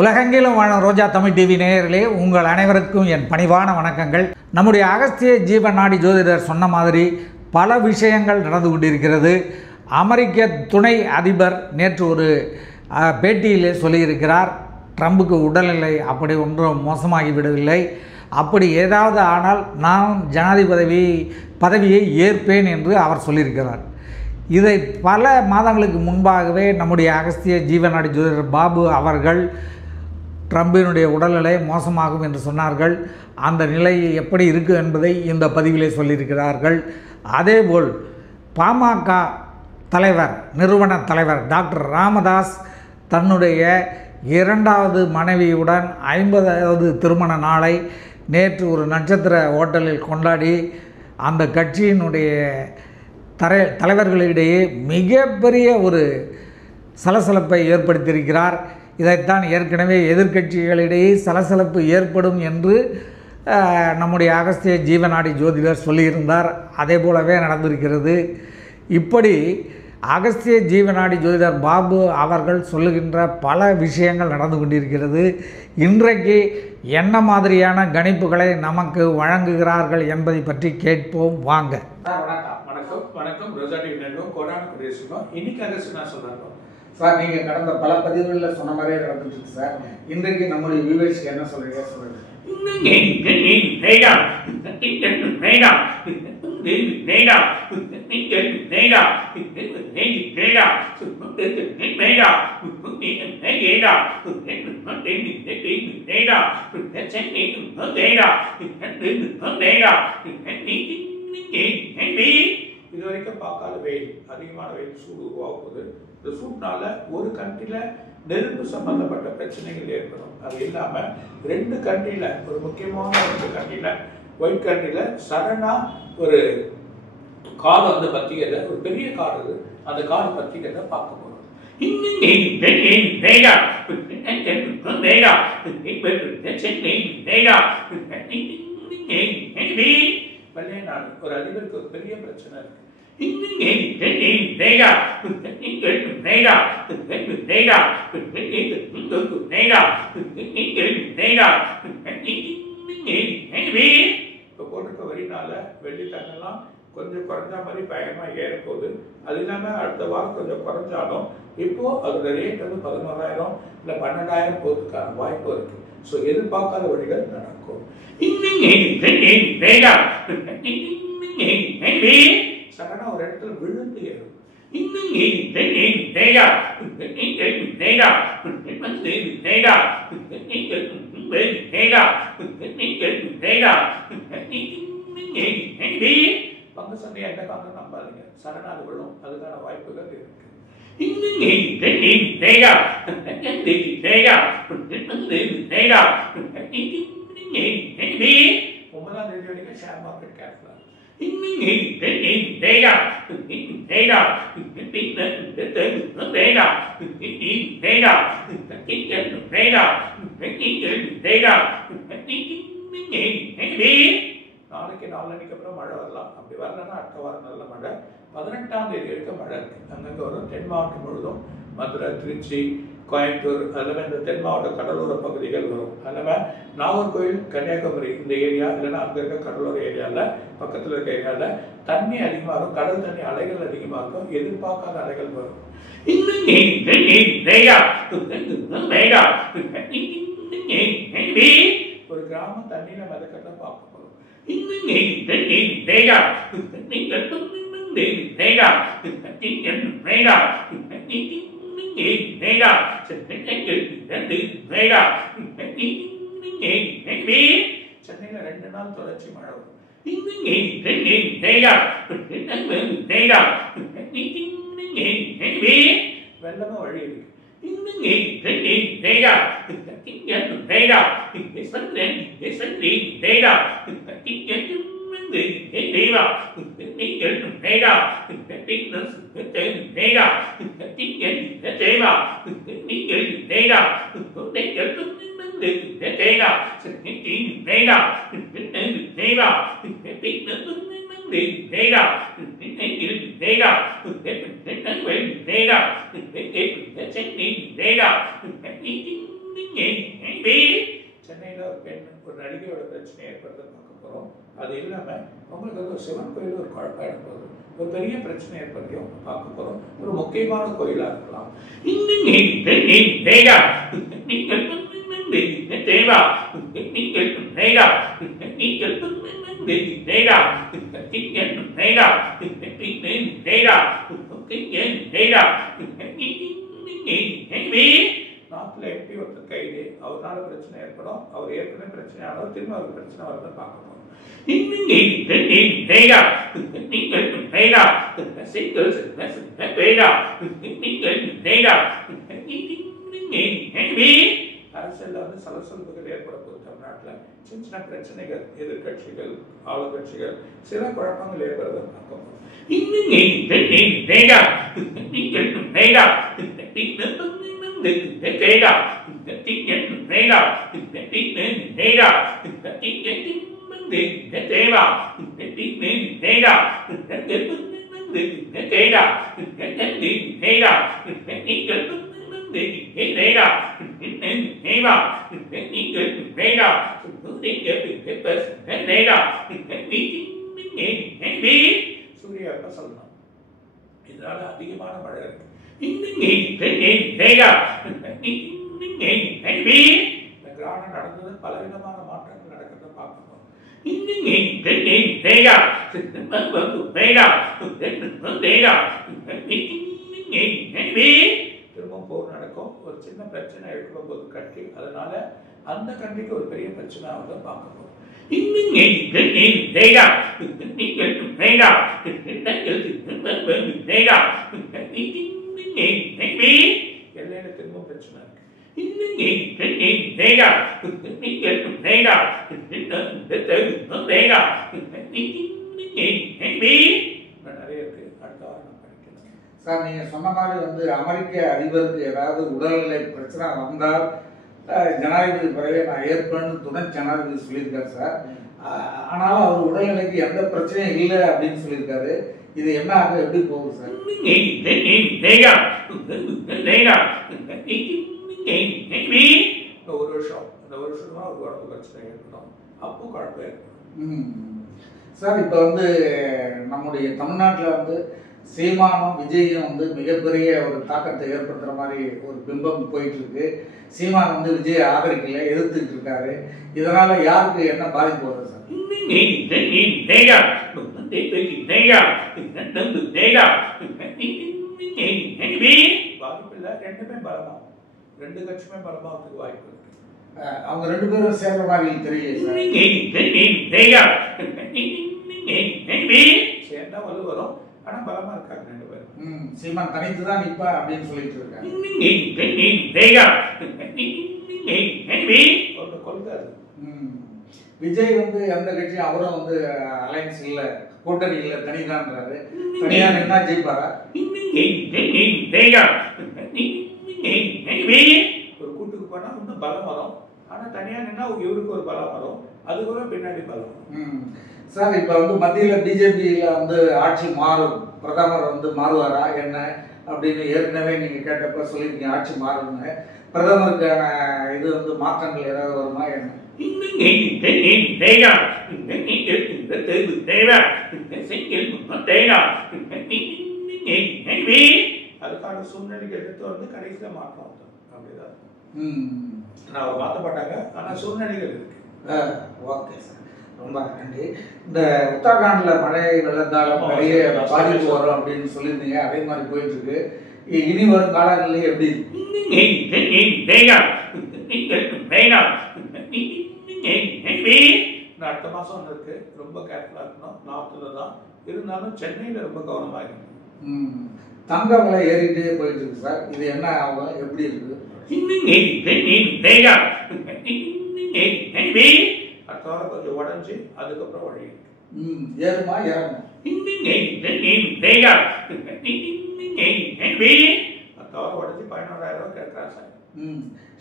உலகெங்கிலும் வாழும் ரோஜா தமிழ் டிவி நேயர்களே, உங்கள் அனைவருக்கும் என் பணிவான வணக்கங்கள். நம்முடைய அகஸ்திய ஜீவநாடி ஜோதிடர் சொன்ன மாதிரி பல விஷயங்கள் நடந்து கொண்டிருக்கிறது. அமெரிக்க துணை அதிபர் நேற்று ஒரு பேட்டியிலே சொல்லியிருக்கிறார், ட்ரம்புக்கு உடல்நிலை அப்படி ஒன்றும் மோசமாகிவிடவில்லை, அப்படி ஏதாவது ஆனால் நான் ஜனாதிபதி பதவியை ஏற்பேன் என்று அவர் சொல்லியிருக்கிறார். இதை பல மாதங்களுக்கு முன்பாகவே நம்முடைய அகஸ்திய ஜீவநாடி ஜோதிடர் பாபு அவர்கள் ட்ரம்பினுடைய உடல்நிலை மோசமாகும் என்று சொன்னார்கள். அந்த நிலை எப்படி இருக்குது என்பதை இந்த பதிவிலே சொல்லியிருக்கிறார்கள். அதேபோல் பாமக தலைவர், நிறுவன தலைவர் டாக்டர் ராமதாஸ் தன்னுடைய இரண்டாவது மனைவியுடன் 50வது திருமண நாளை நேற்று ஒரு நட்சத்திர ஹோட்டலில் கொண்டாடி அந்த கட்சியினுடைய தலைவர்களிடையே மிகப்பெரிய ஒரு சலசலப்பை ஏற்படுத்தியிருக்கிறார். இதைத்தான் ஏற்கனவே எதிர்க்கட்சிகளிடையே சலசலப்பு ஏற்படும் என்று நம்முடைய அகஸ்திய ஜீவநாடி ஜோதிடர் சொல்லியிருந்தார். அதே போலவே நடந்திருக்கிறது. இப்படி அகஸ்திய ஜீவநாடி ஜோதிடர் பாபு அவர்கள் சொல்லுகின்ற பல விஷயங்கள் நடந்து கொண்டிருக்கிறது. இன்றைக்கு என்ன மாதிரியான கணிப்புகளை நமக்கு வழங்குகிறார்கள் என்பதை பற்றி கேட்போம் வாங்க. வணக்கம். ரோஜா டிவி நேயர்களும் கோடான பேசுகிறோம். இன்னைக்கு அகஸ்ட் நான் சொல்கிறோம் சார், நீங்கள் கடந்த பல பதிவுகளில் சொன்ன மாதிரியே நடந்துட்டு இருக்கு சார். இன்றைக்கு நம்முடைய வியூவர்ஸ்க்கு என்ன சொல்றீங்க சொல்லுங்க. இது வரைக்கும் பார்க்காத வெயில், அதிகமான வெயில், சூடு உருவாகுது. இந்த சூட்னால ஒரு கண்ட்ரியில் நெருப்பு சம்பந்தப்பட்ட பிரச்சனைகள் ஏற்படும். அது இல்லாமல் 2 கண்ட்ரியில், ஒரு முக்கியமான 2 கண்ட்ரியில், ஒயிட் கண்ட்ரியில் சடனாக ஒரு காடு வந்து பற்றிக்கிறத, ஒரு பெரிய காடு, அந்த காடு பற்றிக்கிறத பார்க்க போகிறோம். வெள்ளை நாடு ஒரு அதிபருக்கு ஒரு பெரிய பிரச்சனை இருக்கு. இப்போ போட்டிருக்க வரினால வெள்ளித்தங்கெல்லாம் கொஞ்சம் குறைஞ்ச மாதிரி பயங்கரமா ஏறப்போகுது. அது இல்லாமல் அடுத்த வாரம் கொஞ்சம் குறைஞ்சாலும் இப்போ அதோட ரேட் வந்து 11,000 இல்லை 12,000 போகிறதுக்கான வாய்ப்பு இருக்கு. ஸோ எதிர்பார்க்காத வழிகள் நடக்கும். சடனா ஒரு இடத்துல விழுந்து ஏறும். பங்கு சந்தையை எந்த காரணம் நம்பாதீங்க, சடனா அது விழும். அதுக்கான வாய்ப்புகள் இருக்கு. ஒன்பதாம் தேதி வரைக்கும் ஷேர் மார்க்கெட் கேர்ஃபுல்லா. நாளைக்கு நாளைக்கு அப்புறம் மழை வரலாம். அப்படி வரலன்னா அடுத்த வாரம் நல்ல மழை. 18ஆம் தேதி வரைக்கும் மழை இருக்கு. அங்கங்க வரும். தென் மாவட்டம் முழுதும் மதுரை, திருச்சி, கோயம்புத்தூர், அதில் இந்த தென் மாவட்ட கடலோர பகுதிகள் வரும். அதில் நாகர்கோவில், கன்னியாகுமரி இந்த ஏரியா, இல்லைன்னா அங்கே இருக்க கடலோர ஏரியாவில், பக்கத்தில் இருக்க ஏரியாவில் தண்ணி அதிகமாக இருக்கும். கடல் தண்ணி அலைகள் அதிகமாக இருக்கும். எதிர்பார்க்காத அலைகள் வரும். ஒரு கிராமம் தண்ணியில மிதக்கிறத பார்க்க போறோம். சென்னையில 2 நாள் தொடர்ச்சி மழை வரும். வெள்ளமா வழி இருக்கு. பிரச்சனை ஏற்படுறத பார்க்க போகிறோம். அது இல்லாமல் உங்களுக்கு வந்து சிவன் கோயில் ஒரு குழப்பம் ஏற்படுது, ஒரு பெரிய பிரச்சனை ஏற்படுறதையும் பார்க்க போகிறோம். ஒரு முக்கியமான கோயிலாக இருக்கலாம். நாட்டில் எப்படி ஒருத்தர் கைது, அவரால் பிரச்சனை ஏற்படும், அவர் ஏற்கனவே பிரச்சனை ஆனாலும் திரும்ப அவருக்கு பிரச்சனை வரதை பார்க்க போறோம். அரசியல்ல வந்து சலசலப்புகள் ஏற்பட போது தமிழ்நாட்டில் சின்ன சின்ன பிரச்சனைகள், எதிர்கட்சிகள், ஆளுங்கட்சிகள், சில குழப்பங்கள் ஏற்படுறதை பார்க்க போறோம். சூர்யா எப்ப சொல்லணும், இதனால அதிகமான மழை இருக்கு. கிராமம் நடந்தது, பலவிதமான மாற்றங்கள் நடக்கிறத பார்க்கணும். திரும்ப போர் நடக்கும், ஒரு சின்ன பிரச்சனை எடுக்கும் போது கட்டி, அதனால அந்த கண்டிக்கு ஒரு பெரிய பிரச்சனை வந்து பார்க்க போறோம். எல்லையில திரும்ப பிரச்சனை இருக்கு. நிறைய இருக்கு, அடுத்த வாரம் நான் படிக்கிறேன். சார், நீங்க சொன்ன மாதிரி வந்து அமெரிக்க அதிபருக்கு ஏதாவது உடல்நிலை பிரச்சனை வந்தால் ஜனாதிபதி பிறகு நான் ஏற்பேன்னு துணை ஜனாதிபதி சொல்லியிருக்காரு சார். ஆனாலும் அவர் உடல்நிலைக்கு எந்த பிரச்சனையும் இல்லை அப்படின்னு சொல்லியிருக்காரு. இது என்ன ஆக எப்படி போகுது சார்? ஒரு வருஷம், இந்த வருஷமா ஒரு உடம்பு பிரச்சனை ஏற்படும், அப்போ குழப்பம் ஏற்படும். சார், இப்போ வந்து நம்முடைய தமிழ்நாட்டில் வந்து சீமானும் விஜயும் வந்து மிகப்பெரிய ஒரு தாக்கத்தை ஏற்படுத்துகிற மாதிரி ஒரு பிம்பம் போயிட்டு இருக்கு. சீமான் வந்து விஜயை ஆதரிக்கல, எதிர்த்துட்டு இருக்காரு. இதனால யாருக்கு என்ன பாதிப்பு வருது சார்? பாதிப்பு இல்லை, ரெண்டுமே பலமாகும், ரெண்டு கட்சியுமே பலமாகிறதுக்கு வாய்ப்பு இருக்கு. அவங்க ரெண்டு பேரும் சேர்ற மாதிரி தெரியல சார். சேர்ந்தா வலு வரும், ஆனா பலமா இருக்காங்க ரெண்டு பேரும். சீமான் தனித்து தான் நிப்பா அப்படின்னு சொல்லிட்டு இருக்காங்க. கொள்கை அது. விஜய் வந்து எந்த கட்சியும் அவரும் வந்து அலைன்ஸ் இல்ல, கூட்டணி இல்ல, தனிதான்றாரு. தனியா நின்னா ஜெயிப்பாரா? ஒரு கூட்டுக்கு போனா இன்னும் பலம் வரும், ஆனா தனியா நின்னா இவருக்கு ஒரு பலம் வரும், அது கூட பின்னாடி பலம் வரும். சார், இப்ப வந்து மத்தியில பிஜேபியில வந்து ஆட்சி மாறும், பிரதமர் வந்து மாறுவாரா என்ன அப்படின்னு ஏற்கனவே நீங்க கேட்டப்ப சொல்லியிருக்கீங்க, ஆட்சி மாறும்னு. பிரதமருக்கான இது வந்து மாற்றங்கள் ஏதாவது வருமா என்ன? அதுக்கான சூழ்நிலைக்கு எடுத்து வந்து கடைசியில மாற்றம் அப்படிதான். நான் மாற்ற மாட்டாங்க, ஆனா சூழ்நிலைகள் இருக்கு. ஓகே சார், ரொம்ப நன்றி. இந்த உத்தரகாண்ட்ல மழை வெள்ளத்தால நிறைய பாதிப்பு வரும் அப்படின்னு சொல்லியிருந்தீங்க, அதே மாதிரி போயிட்டு இருக்கு. இனி வரும் காலங்களில் எப்படி இருக்கு? அடுத்த மாசம் ஒன்று இருக்கு, ரொம்ப கேர்ஃபுல்லா இருக்கணும். நார்த்ல தான் இருந்தாலும் சென்னையில ரொம்ப கவனமா இருக்கணும். தங்க விலை ஏறிட்டே போயிட்டு இருக்கு சார், இது என்ன ஆகும், எப்படி இருக்கு? அடுத்த வாரம் கொஞ்சம் உடஞ்சி அதுக்கப்புறம் வழி ஏறுமா இறங்குமா? அடுத்த வாரம் உடஞ்சி 11,000 ரூபாய் கேட்கறா சார்.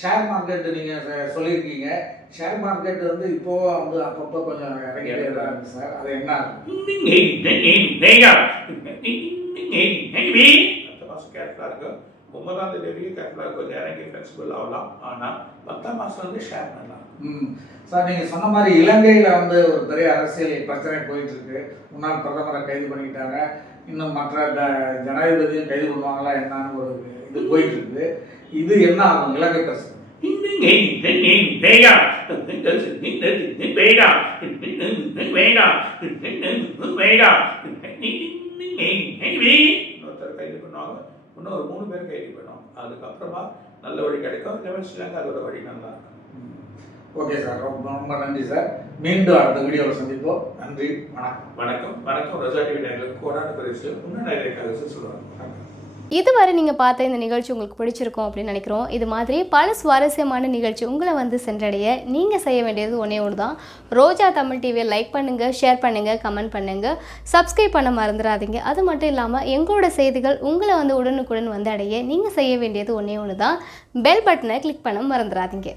ஷேர் மார்க்கெட் நீங்க சொல்லியிருக்கீங்க, ஷேர் மார்க்கெட் வந்து இப்போ வந்து அப்பப்போ கொஞ்சம் இறங்கிட்டே தான் இருக்கு சார், அது என்ன ஆகும்? அடுத்த மாசம் கேர்ஃபுல்லா இருக்கு, 9ஆம் தேதி வரைக்கும் கேபிட்டல் கொஞ்சம் இறங்கி ஃபிளெக்சிபிள் ஆகலாம். ஆனால் 10ஆம் மாதம் வந்து ஷேர் பண்ணலாம். சார் நீங்கள் சொன்ன மாதிரி இலங்கையில் வந்து ஒரு பெரிய அரசியல் பிரச்சனை போயிட்டு இருக்கு. முன்னாள் பிரதமரை கைது பண்ணிக்கிட்டாங்க. இன்னும் மற்ற ஜனாதிபதியும் கைது பண்ணுவாங்களா என்னன்னு ஒரு இது போயிட்டு இருக்குது. இது என்ன ஆகும் இலங்கை பிரச்சனை? இன்னொருத்தர் கைது பண்ணுவாங்க, இன்னும் ஒரு 3 பேர் கைது பண்ணுவாங்க. அதுக்கப்புறமா நல்ல வழி கிடைக்கும். இந்த ஸ்ரீலங்கா அதோட வழி நல்லா இருக்கும். ஓகே சார், ரொம்ப நன்றி சார். மீண்டும் அடுத்த வீடியோவில் சந்திப்போம். நன்றி, வணக்கம். வணக்கம். வணக்கம். ரோஜா டிவி நேயர்களுக்கு கோடான பரிசு இன்னும் நிறைய கதை சொல்லுவாங்க. இதுவரை நீங்கள் பார்த்த இந்த நிகழ்ச்சி உங்களுக்கு பிடிச்சிருக்கும் அப்படின்னு நினைக்கிறோம். இது மாதிரி பல சுவாரஸ்யமான நிகழ்ச்சி உங்களை வந்து சென்றடைய நீங்கள் செய்ய வேண்டியது ஒன்றே ஒன்று தான். ரோஜா தமிழ் டிவியை லைக் பண்ணுங்கள், ஷேர் பண்ணுங்கள், கமெண்ட் பண்ணுங்கள், சப்ஸ்கிரைப் பண்ண மறந்துடாதீங்க. அது மட்டும் இல்லாமல் எங்களோட செய்திகள் உங்களை வந்து உடனுக்குடன் வந்து அடைய நீங்கள் செய்ய வேண்டியது ஒன்றே ஒன்று தான். பெல் பட்டனை கிளிக் பண்ண மறந்துடாதீங்க.